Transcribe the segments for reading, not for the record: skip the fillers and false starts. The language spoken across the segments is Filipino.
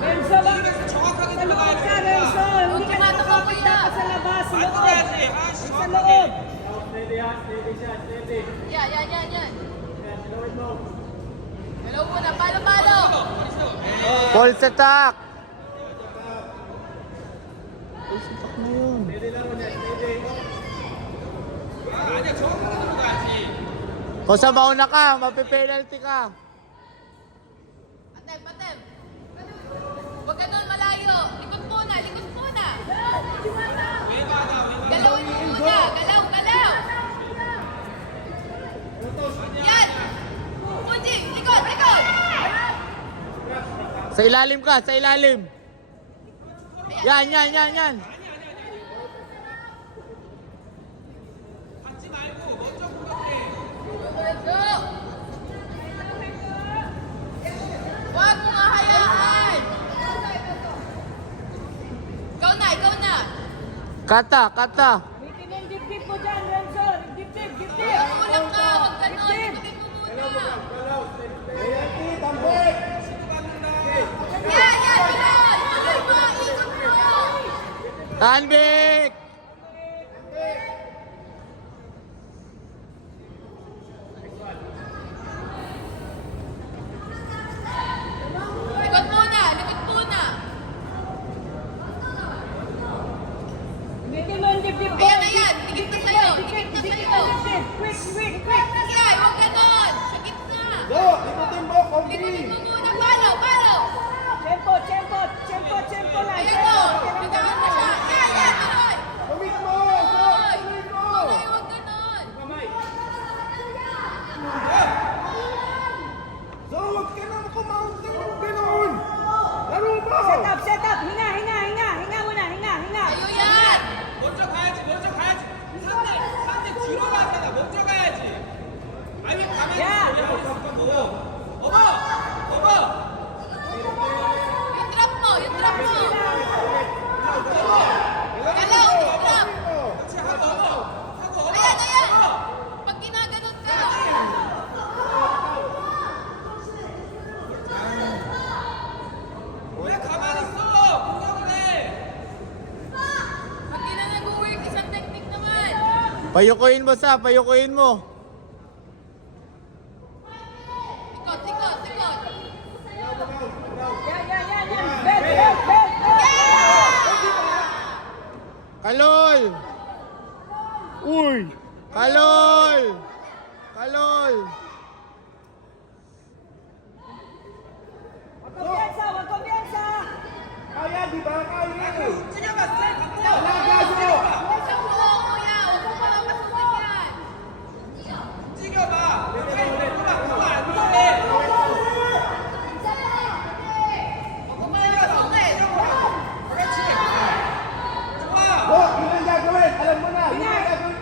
Renzo, 정확하게 sa loob 들어가야 ka, 돼. Renzo. Hindi ka nakakapit dapat sa labas. Sa loob. 들어가야지. 아, Sa loob. Yan. Hello muna, palo. False attack! False attack na yun. 아니야, 정확하게 들어가야지. Kung sa mauna ka, mapipenalty ka. Patem. Huwag ka doon malayo. Likod muna. Galawin mo muna. Galaw. Yan. Punji, likod. Sa ilalim ka, sa ilalim. Yan. 받지 말고 먼저 공격해. Go. Huwag mong ahayaan. Ikaw na. Kata. Bitin yung dip-dip mo dyan, Renzo. Dip-dip. Tulak ka. Huwag ganon. Dip-dip. Ikutin mo muna. Yan. Ikot mo. Hanbik! Likod muna. Bitin mo yung dip-dip mo. Ayan. Dikit na sa'yo. Quick. Yan. Huwag ganon. Sa gitna. Ikutin mo muna. Palo. Tempo lang. Ayan o. Bitawan mo siya. Yan. Tuloy. Huwag ganon. Set up. Hinga muna. Sa'yo yan. 먼저 가야지. 상대 뒤로 가잖아. 먼저 가야지. 아니, 가만히 야. 있어. 어머. Yung trap mo. Galaw. 그렇지, 하고. Ayan. Pag ginaganon ka. 왜 가만히 있어? 공격을 해. Pag di na nag-work, isang technique naman. Payukuin mo. Ikot. Yan. Belt. Kalol! Uy! Kalol! Wag kumpiyansa. 움직여봐, 쌤. Sa buo mo yan. Huwag mo papasukin yan. 움직여봐. 누가 안 돼. Huwag mo papasukin.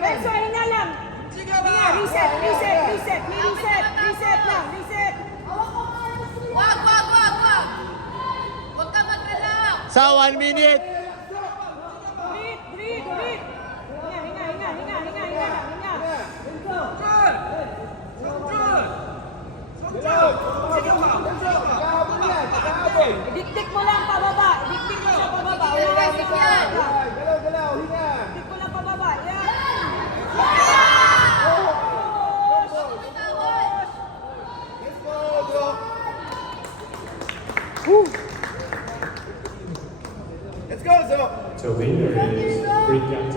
Renzo, hinga lang. 움직여봐. Reset lang. Wag. Huwag ka mag-relax. Sa 1 minute! Breathe. Hinga. Idikdik mo lang pababa. Idikdik mo lang pababa. Basic yan. Idikdik mo lang pababa. Yan. So the winner is Free Captain.